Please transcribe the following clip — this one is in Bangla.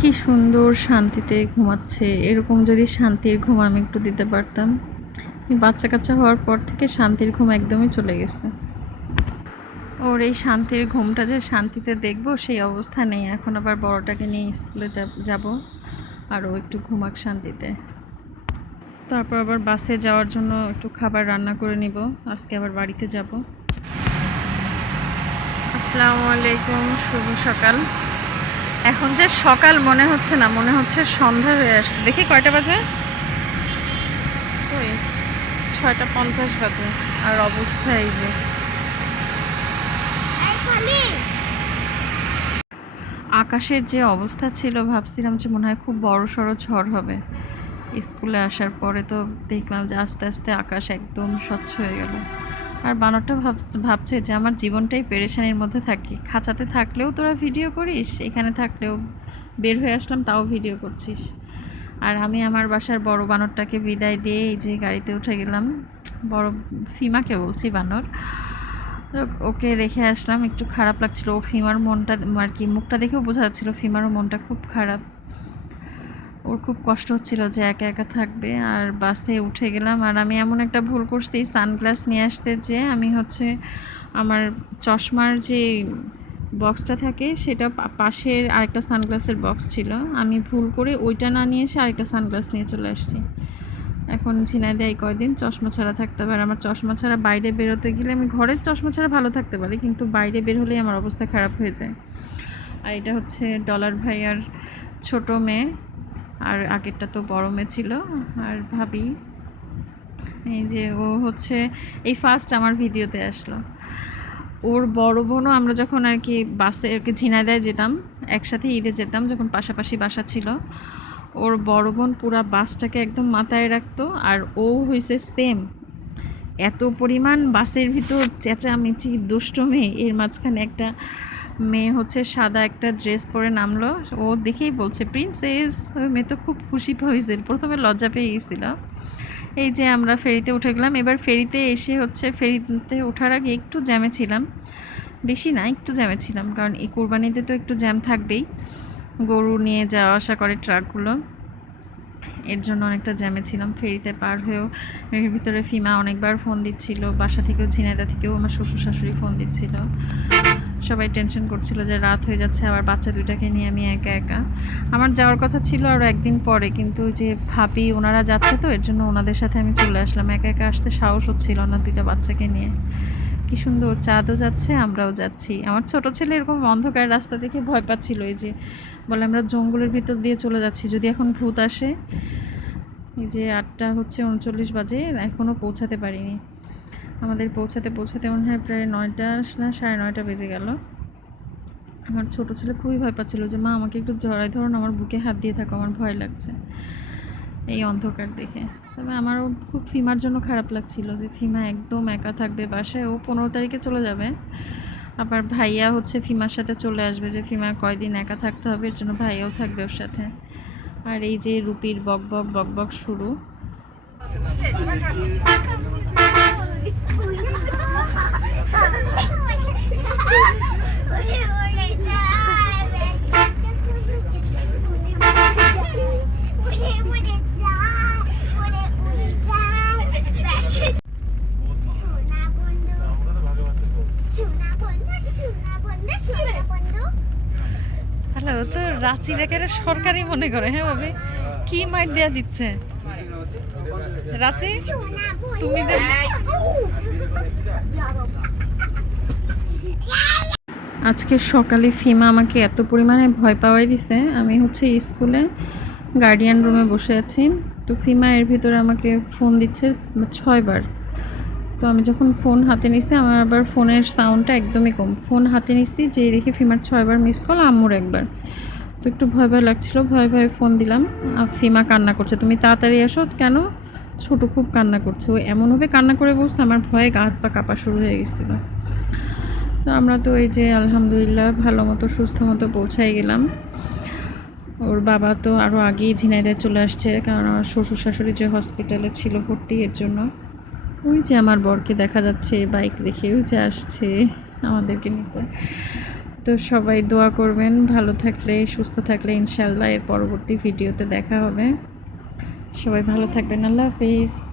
কি সুন্দর শান্তিতে ঘুমাচ্ছে। এরকম যদি শান্তির ঘুম আমি একটু দিতে পারতাম। এই বাচ্চা কাচ্চা হওয়ার পর থেকে শান্তির ঘুম একদমই চলে গেছে। ওর এই শান্তির ঘুমটা যে শান্তিতে দেখবো সেই অবস্থা নেই। এখন আবার বড়টাকে নিয়ে স্কুলে যাব, আর ও একটু ঘুমাক শান্তিতে। তারপর আবার বাসে যাওয়ার জন্য একটু খাবার রান্না করে নিব। আজকে আবার বাড়িতে যাব। আসসালামু আলাইকুম, শুভ সকাল। এখন যে সকাল মনে হচ্ছে না, মনে হচ্ছে সন্ধ্যা হয়ে আসছে। দেখি কয়টা বাজে, ওই 6টা 50 বাজে। আর অবস্থা এই যে, আকাশের যে অবস্থা ছিল ভাবছিলাম যে মনে হয় খুব বড় সড়ো ঝড় হবে। স্কুলে আসার পরে তো দেখলাম যে আস্তে আস্তে আকাশ একদম স্বচ্ছ হয়ে গেল। আর বানরটা ভাবছে যে আমার জীবনটাই পেরেশানির মধ্যে থাকি। খাঁচাতে থাকলেও তোরা ভিডিও করিস, এখানে থাকলেও বের হয়ে আসলাম তাও ভিডিও করছিস। আর আমি আমার বাসার বড় বানরটাকে বিদায় দিয়ে এই যে গাড়িতে উঠে গেলাম। বড় ফিমাকে বলছি বানর, ওকে রেখে আসলাম। একটু খারাপ লাগছিল, ও ফিমার মনটা আর কি মুখটা দেখেও বোঝা যাচ্ছিল ফিমারও মনটা খুব খারাপ। ওর খুব কষ্ট হচ্ছিল যে একা একা থাকবে। আর বাস থেকে উঠে গেলাম। আর আমি এমন একটা ভুল করছি, সানগ্লাস নিয়ে আসতে যে আমি হচ্ছে আমার চশমার যে বক্সটা থাকে সেটা পাশের আরেকটা সানগ্লাসের বক্স ছিল, আমি ভুল করে ওইটা না নিয়ে এসে আরেকটা সানগ্লাস নিয়ে চলে আসছি। এখন ঝিনাইদহে এই কয়দিন চশমা ছাড়া থাকতে হবে। আর আমার চশমা ছাড়া বাইরে বেরোতে গেলে, আমি ঘরের চশমা ছাড়া ভালো থাকতে পারি কিন্তু বাইরে বের হলেই আমার অবস্থা খারাপ হয়ে যায়। আর এটা হচ্ছে ডলার ভাইয়ার ছোট মেয়ে, আর আগেরটা তো বড় মেয়ে ছিল। আর ভাবি, এই যে ও হচ্ছে এই ফার্স্ট আমার ভিডিওতে আসলো। ওর বড় বোনও, আমরা যখন আর কি বাসে আর কি ঝিনাইদহে যেতাম একসাথে, ঈদে যেতাম যখন পাশাপাশি বাসা ছিল, ওর বড় বোন পুরা বাসটাকে একদম মাথায় রাখতো। আর ও হয়েছে সেম, এত পরিমাণ বাসের ভিতর চেঁচামেচি দুষ্ট মেয়ে। এর মাঝখানে একটা মেয়ে হচ্ছে সাদা একটা ড্রেস পরে নামলো, ও দেখেই বলছে প্রিন্সেস। ওই মেয়ে তো খুব খুশি হয়েছিল, প্রথমে লজ্জা পেয়ে গেছিল। এই যে আমরা ফেরিতে উঠে গেলাম। এবার ফেরিতে এসে হচ্ছে, ফেরিতে ওঠার আগে একটু জ্যামে ছিলাম, বেশি না একটু জ্যামে ছিলাম, কারণ এই কোরবানিতে তো একটু জ্যাম থাকবেই, গরু নিয়ে যাওয়া আসা করে ট্রাকগুলো, এর জন্য অনেকটা জ্যামে ছিলাম। ফেরিতে পার হয়েও এর ভিতরে ফিমা অনেকবার ফোন দিচ্ছিল, বাসা থেকেও ঝিনাইদহ থেকেও আমার শ্বশুর শাশুড়ি ফোন দিচ্ছিল। সবাই টেনশন করছিল যে রাত হয়ে যাচ্ছে, আবার বাচ্চা দুইটাকে নিয়ে আমি একা একা। আমার যাওয়ার কথা ছিল আরও একদিন পরে, কিন্তু যে ভাবি ওনারা যাচ্ছে তো এর জন্য ওনাদের সাথে আমি চলে আসলাম। একা একা আসতে সাহস হচ্ছিল না দুইটা বাচ্চাকে নিয়ে। কি সুন্দর চাঁদও যাচ্ছে, আমরাও যাচ্ছি। আমার ছোট ছেলে এরকম অন্ধকার রাস্তা দেখে ভয় পাচ্ছিল, এই যে বলে আমরা জঙ্গলের ভিতর দিয়ে চলে যাচ্ছি, যদি এখন ভূত আসে। এই যে 8:39 বাজে, এখনও পৌঁছাতে পারিনি। আমাদের পৌঁছাতে পৌঁছাতে মনে হয় প্রায় 9টা না 9:30 বেজে গেল। আমার ছোট ছেলে খুবই ভয় পাচ্ছিল যে মা আমাকে একটু জড়াই ধরো না, আমার বুকে হাত দিয়ে থাকো, আমার ভয় লাগছে এই অন্ধকার দেখে। তবে আমারও খুব ফিমার জন্য খারাপ লাগছিল যে ফিমা একদম একা থাকবে বাসায়। ও 15 তারিখে চলে যাবে, আবার ভাইয়া হচ্ছে ফিমার সাথে চলে আসবে, যে ফিমার কয়দিন একা থাকতে হবে এর জন্য ভাইয়াও থাকবে ওর সাথে। আর এই যে রুপির বক বক বক বক শুরু। হ্যালো, তো রাঁচির একেবারে সরকারি মনে করে, হ্যাঁ ভাবি কি মাইট দেয়া দিচ্ছে রাঁচি, তুমি যে আজকে সকালে ফিমা আমাকে এত পরিমাণে ভয় পাওয়াই দিছে। আমি হচ্ছে স্কুলে গার্ডিয়ান রুমে বসে আছি, তো ফিমা এর ভিতরে আমাকে ফোন দিচ্ছে 6বার। তো আমি যখন ফোন হাতে নিছি, আমার আবার ফোনের সাউন্ডটা একদমই কম, ফোন হাতে নিছি যে দেখি ফিমার 6বার মিস কল, আম্মুর একবার। তো একটু ভয় ভয় লাগছিল, ভয় ভয়ে ফোন দিলাম। আর ফিমা কান্না করছে, তুমি তাড়াতাড়ি আসো। কেন? ছোট খুব কান্না করছে। ও এমনভাবে কান্না করে বলছে, আমার ভয়ে গা হাত পা কাঁপা শুরু হয়ে গেছিলো। তো আমরা তো এই যে আলহামদুলিল্লাহ ভালো মতো সুস্থ মতো পৌঁছাই গেলাম। ওর বাবা তো আরও আগেই ঝিনাইদহে চলে আসছে, কারণ আমার শ্বশুর শাশুড়ি যে হসপিটালে ছিল ভর্তি, এর জন্য। ওই যে আমার বরকে দেখা যাচ্ছে বাইক রেখে, ওই যে আসছে আমাদেরকে নিতে। তো সবাই দোয়া করবেন, ভালো থাকলে, সুস্থ থাকলে ইনশাআল্লাহ এর পরবর্তী ভিডিওতে দেখা হবে। সবাই ভালো থাকবেন। আল্লাহ হাফেজ।